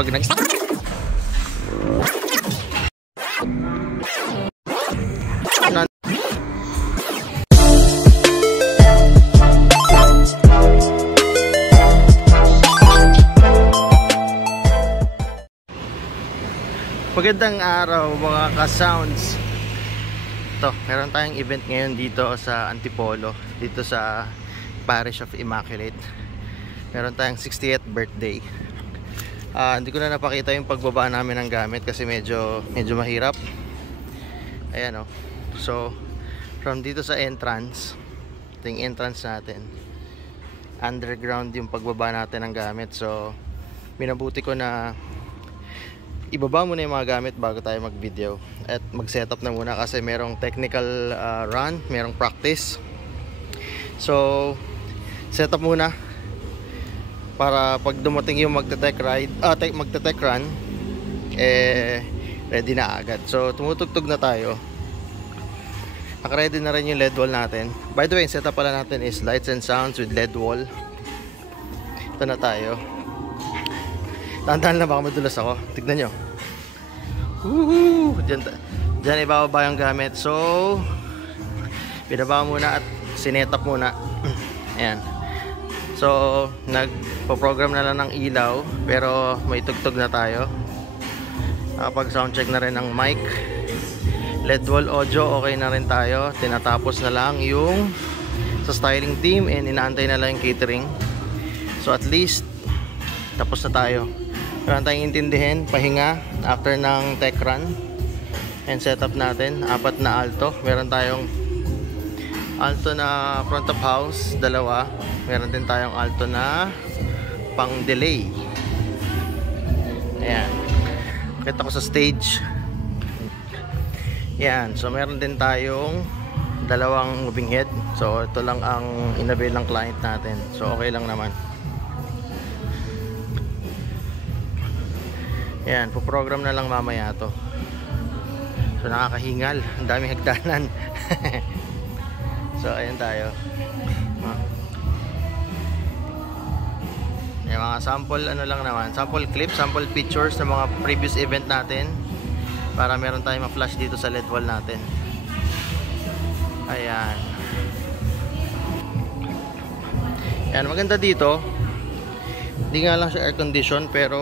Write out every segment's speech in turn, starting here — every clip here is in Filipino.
pag nag Magandang araw mga ka-sounds. Ito, meron tayong event ngayon dito sa Antipolo, dito sa Parish of Immaculate. Meron tayong 60th birthday. Hindi ko na napakita yung pagbaba namin ng gamit kasi medyo mahirap. Ayan o. So, from dito sa entrance, ito yung entrance natin. Underground yung pagbaba natin ng gamit. So, minabuti ko na ibaba muna yung mga gamit bago tayo mag-video at mag-setup na muna kasi merong technical run, merong practice. So, setup muna para pag dumating yung magte-tech run, ready na agad. So, tumutugtog na tayo. Naka-ready na rin yung LED wall natin. By the way, yung setup pala natin is lights and sounds with LED wall. Ito na tayo. Tandaan na baka madulas ako. Tignan nyo. Diyan ibababa yung gamit. So, binaba muna at sinetap muna. Ayan. So, nagpo-program na lang ng ilaw. Pero may tugtog na tayo. Nakapag soundcheck na rin ng mic. LED wall audio, okay na rin tayo. Tinatapos na lang yung sa styling team and inaantay na lang yung catering. So, at least tapos na tayo. Meron tayong intindihin, pahinga after ng tech run and setup natin. 4 na alto. Meron tayong alto na front of house, 2. Meron din tayong alto na pang delay. Ayan. Kita ko sa stage. Ayan. So meron din tayong 2 moving head. So ito lang ang inavail ng client natin. So okay lang naman. Ayan, po-program na lang mamaya to. So nakakahingal, ang daming hagdanan. So ayan tayo. Ayan, mga sample ano lang naman, sample clips, sample pictures ng mga previous event natin para meron tayong ma-flash dito sa LED wall natin. Ayan. Ayan, maganda dito. Hindi nga lang siya air condition pero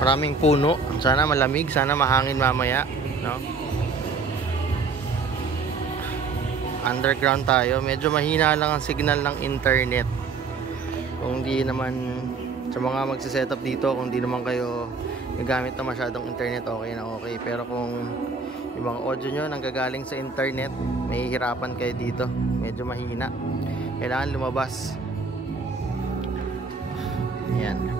maraming puno. Sana malamig, sana mahangin mamaya, no? Underground tayo. Medyo mahina lang ang signal ng internet. Kung di naman sa mga magse-setup dito, kung di naman kayo gagamit na masyadong internet, okay na okay. Pero kung yung mga audio nyo nanggagaling sa internet, may hirapan kayo dito. Medyo mahina. Kailangan lumabas. Ayan.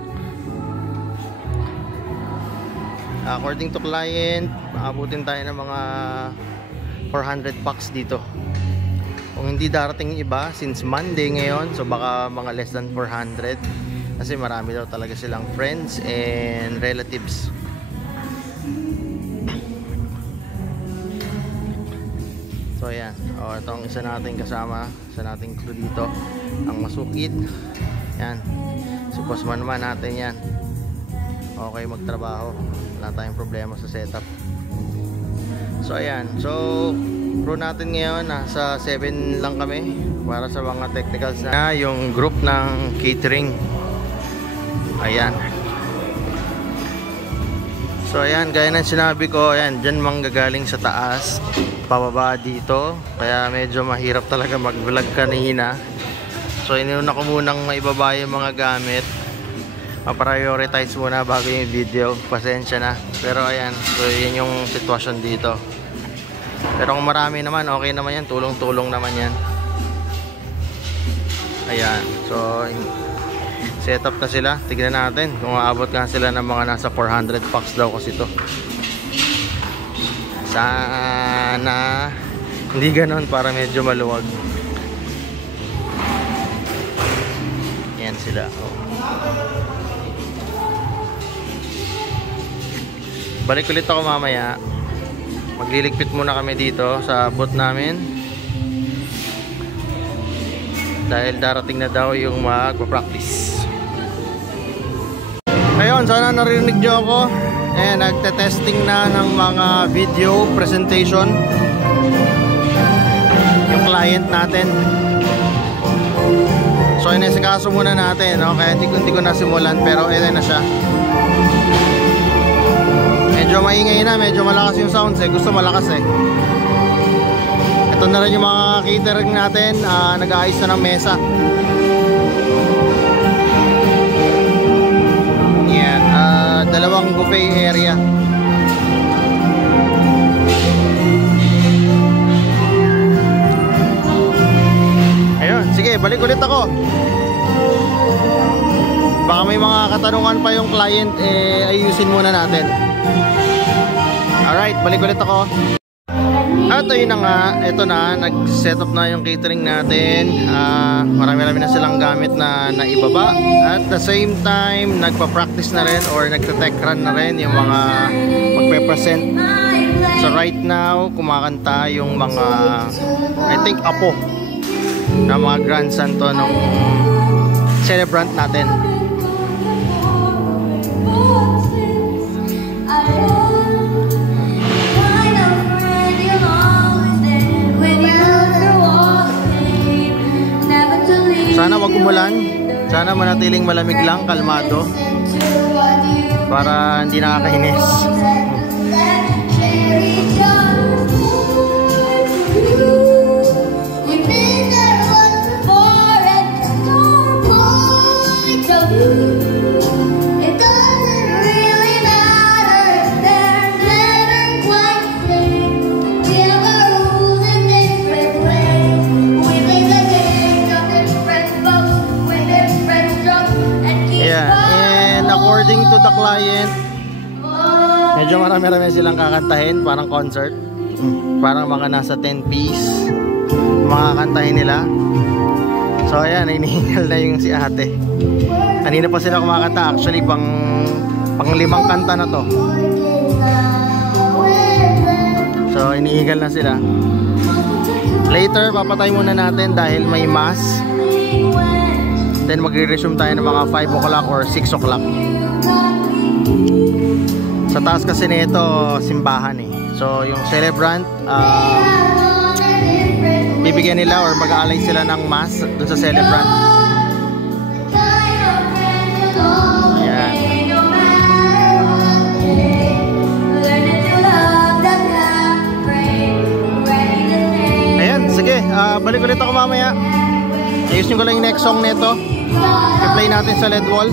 According to client, maabutin tayo ng mga 400 packs dito. Kung hindi darating iba, since Monday ngayon, so baka mga less than 400. Kasi marami daw talaga silang friends and relatives. So ayan, itong isa nating kasama, isa nating crew dito, ang masukid. Yan, si Bossman naman natin yan. Okay magtrabaho, wala tayong problema sa setup. So ayan, so crew natin ngayon nasa 7 lang kami para sa mga technicals na yung group ng catering. Ayan. So ayan, gaya ng sinabi ko, ayan, dyan manggagaling sa taas pababa dito, kaya medyo mahirap talaga mag vlog kanina. So inuna ko munang maibaba yung mga gamit, ma-prioritize muna bago yung video. Pasensya na. Pero ayan, so yun yung sitwasyon dito. Pero kung marami naman, okay naman yan. Tulong-tulong naman yan. Ayan, so setup na sila. Tignan natin kung aabot nga sila ng mga nasa 400 packs daw kasi ito. Sana hindi ganon para medyo maluwag. Ayan sila. Balik ulit ako mamaya. Magliligpit muna kami dito sa booth namin. Dahil darating na daw yung magpa-practice. Ngayon, Ayun, sana narinig nyo ako. Nagte-testing na ng mga video presentation yung client natin. So inesikaso muna natin, no? Kaya hindi ko nasimulan, pero ito na siya. Medyo maingay na, medyo malakas yung sounds eh. Gusto malakas eh. Ito na rin yung mga catering natin. Nag-aayos na ng mesa. Yan, dalawang buffet area. Ayun, sige, balik ulit ako. Baka may mga katanungan pa yung client, ayusin muna natin. Alright, balik ulit ako. At ayun na nga, ito na, nag-set up na yung catering natin. Marami-rami na silang gamit na naibaba. At the same time, nagpa-practice na rin or nagte-tech run na rin yung mga magpe-present. So right now, kumakanta yung mga, I think, apo na mga grandson to nung celebrant natin. Sana wag umulan. Sana manatiling malamig lang, kalmado. Para hindi nakakainis. According to the client, medyo marami-rami silang kakantahin, parang concert. Parang mga nasa 10 piece mga kantahin nila. So ayan, hinihingal na yung si ate. Kanina pa sila kumakanta, actually pang 5 kanta na to. So hinihingal na sila. Later, papatay muna natin dahil may mass. Then magre-resume tayo ng mga 5 o'clock or 6 o'clock. Sa taas kasi nito simbahan eh. So yung celebrant, bibigyan nila or mag-aalay sila ng mass dun sa celebrant. Ayan. Ayan, sige, balik ulit ako mamaya. Ayusin ko lang yung next song nito. I-play natin sa LED wall.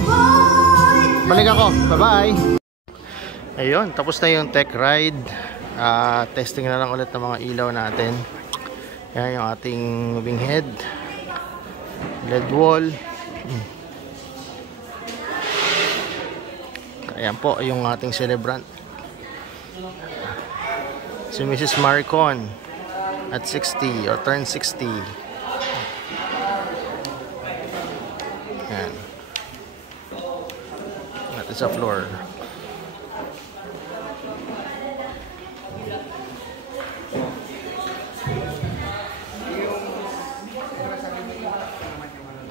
Balik ako, bye bye. Ayun, tapos na yung tech ride. Testing na lang ulit ng mga ilaw natin. Yan yung ating moving head, LED wall. Ayan po yung ating celebrant, si Mrs. Maricon at 60 or turn 60. Yan. That is a floor.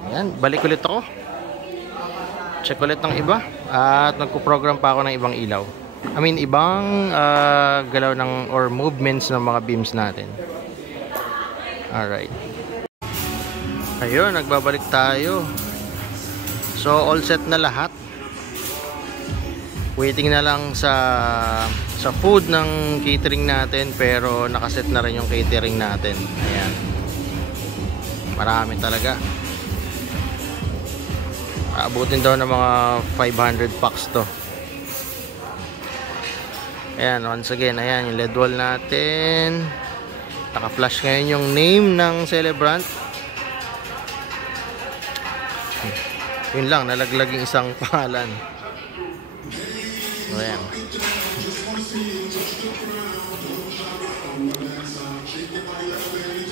Yan, balik ulit ako. Check ulit ng iba. At nagpo-program pa ako ng ibang ilaw. I mean, ibang galaw ng or movements ng mga beams natin. Alright. Ayun, nagbabalik tayo. So, all set na lahat. Waiting na lang sa food ng catering natin, pero nakaset na rin yung catering natin. Ayan. Marami talaga. Abutin daw ng mga 500 packs to. Ayan, once again, ayan yung LED wall natin. Naka-flash ngayon yung name ng celebrant. Yun lang, nalaglag yung isang pangalan. So, ayan.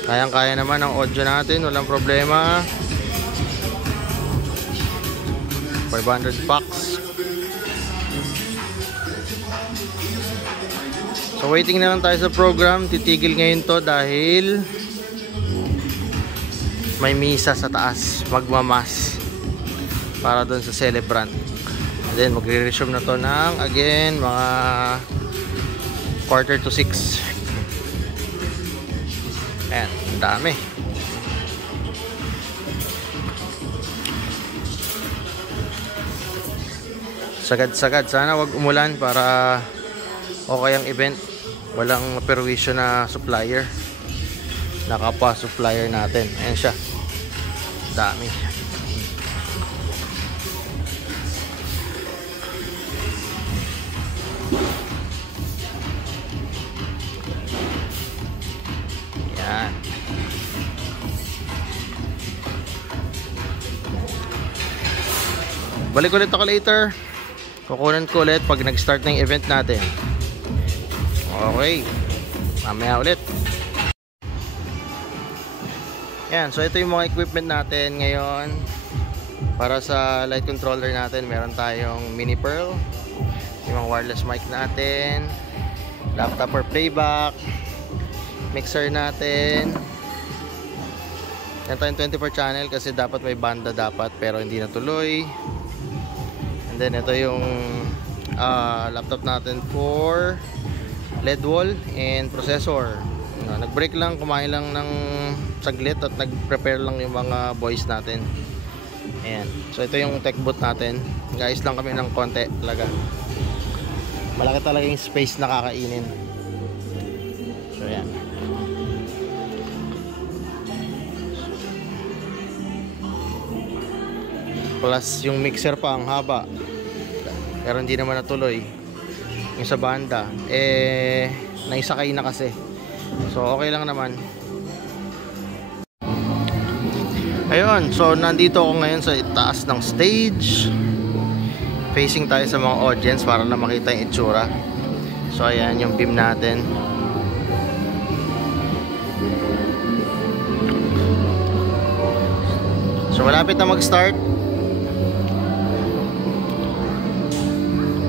Kayang-kaya naman ang audio natin, walang problema. 500 packs. So waiting na lang tayo sa program. Titigil ngayon to dahil may misa sa taas, magmamas para doon sa celebrant. then magre-resume na to ng again mga 5:45. Ayan, dami. Sagad-sagad, sana wag umulan para okay ang event. Walang perwisyo na supplier, nakapa supplier natin. Ayan siya, dami. Yan. Balik ulit ako later. Kukunan ko ulit pag nag-start na yung event natin. Okay, mamaya ulit. Yan, so ito yung mga equipment natin ngayon. Para sa light controller natin, meron tayong mini pearl, yung mga wireless mic natin, laptop for playback, mixer natin. Yan tayong 24 channel kasi dapat may banda dapat, pero hindi natuloy. And then ito yung laptop natin for LED wall and processor. Nag-break lang, kumain lang ng saglit at nag-prepare lang yung mga boys natin. Ayan. So ito yung tech booth natin. Guys lang kami ng konti talaga. Malaki talaga yung space na kakainin. So ayan. Plus yung mixer pa ang haba. Pero hindi naman natuloy. Yung sa banda naisakay na kasi, so okay lang naman. Ayun, so nandito ako ngayon sa itaas ng stage, facing tayo sa mga audience para na makita yung itsura. So ayan yung beam natin. So malapit na mag-start.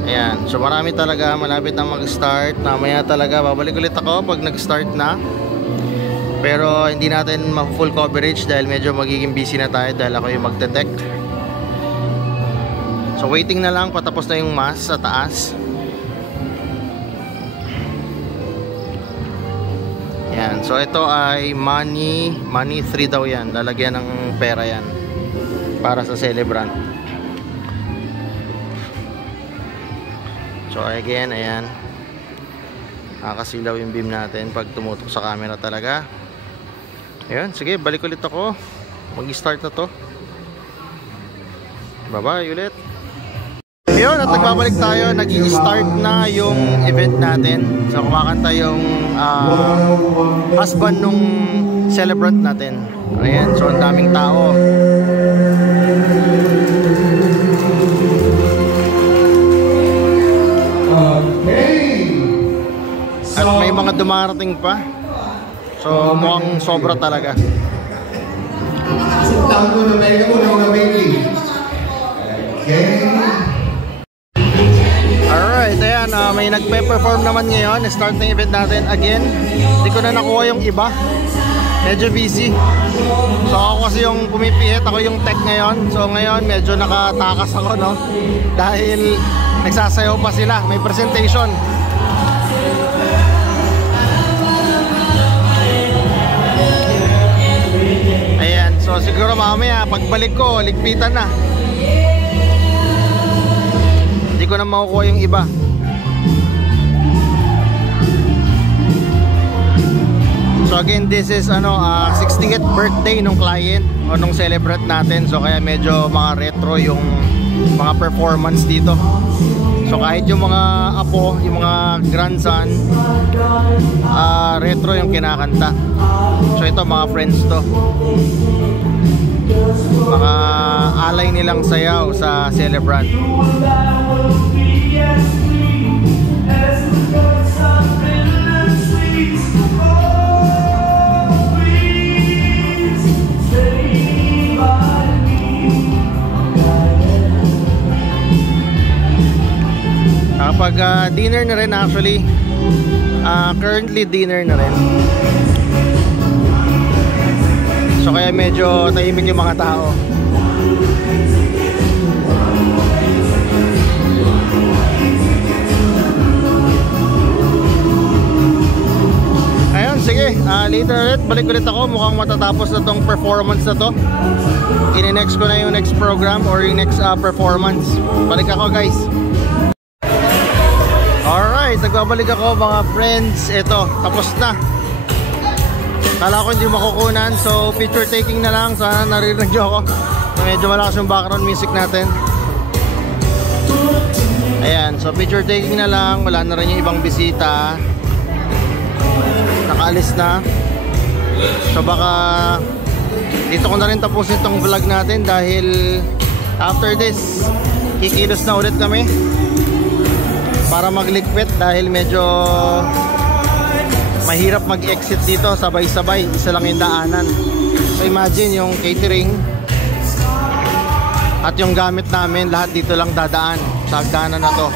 Ayan, so marami talaga, malapit na mag-start. Mamaya talaga babalik ulit ako pag nag-start na. Pero hindi natin ma-full coverage dahil medyo magiging busy na tayo dahil ako yung magte-tech. So waiting na lang, patapos na yung mass sa taas. Ayan, so ito ay money 3 daw yan. Lalagyan ng pera yan para sa celebrant. So again, ayan, nakakasilaw yung beam natin pag tumutok sa camera talaga. Ayan, sige, balik ulit ako. Mag-start na to. Bye-bye ulit. Ayun, at nagbabalik tayo. Nag-i-start na yung event natin. So kumakanta yung husband nung celebrant natin. Ayan, so ang daming tao. At may mga dumarating pa. So mukhang sobra talaga. Alright, ayan, may nagpe-perform naman ngayon. Start ng event natin again. Hindi ko na nakuha yung iba. Medyo busy. So ako kasi yung pumipihit, ako yung tech ngayon. So ngayon medyo nakatakas ako, no? Dahil nagsasayaw pa sila, may presentation. Ayan, so siguro mamaya pagbalik ko, ligpitan na. Hindi ko na makukuha yung iba. So again, this is 60th birthday nung client o nung celebrant natin. So kaya medyo mga retro yung mga performance dito. So kahit yung mga apo, yung mga grandson, retro yung kinakanta. So ito mga friends to, mga alay nilang sayaw sa celebrant. Pag dinner na rin actually, currently dinner na rin. So kaya medyo tahimik yung mga tao. later ulit, balik ulit ako. Mukhang matatapos na tong performance na to. Ine-next ko na yung next program or yung next performance. Balik ako guys. Alright, nagbabalik ako mga friends. Ito, tapos na. Kala ko hindi makukunan, so picture taking na lang. Sana naririnig nyo ako. Medyo malakas yung background music natin. Ayan, so picture taking na lang. Wala na rin yung ibang bisita. Nakaalis na. So baka dito ko na rin tapusin itong vlog natin dahil after this kikilos na ulit kami para magligpit dahil medyo mahirap mag-exit dito sabay-sabay, isa lang yung daanan. So imagine yung catering at yung gamit namin lahat dito lang dadaan sa hagdanan na to.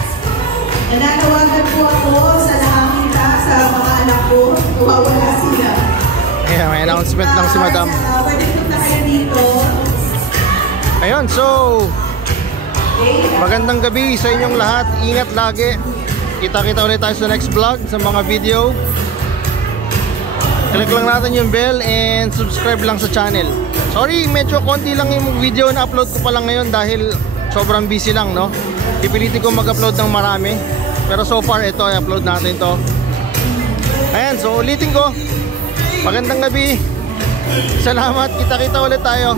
Nananawagan po ako sa nakakita sa mga anak ko, wawala sila. Ayan, may announcement lang si Madam. Pwede punta kayo dito. Ayun, so magandang gabi sa inyong lahat. Ingat lagi. Kita-kita ulit tayo sa next vlog, sa mga video. Click lang natin yung bell and subscribe lang sa channel. Sorry, medyo konti lang yung video na upload ko pa lang ngayon dahil sobrang busy lang, no? Pipilitin ko mag-upload ng marami. Pero so far, ito, i-upload natin to. Ayan, so ulitin ko. Magandang gabi. Salamat, kita-kita ulit tayo.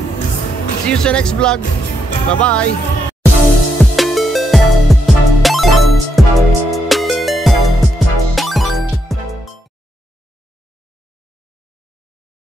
See you sa next vlog. Bye-bye.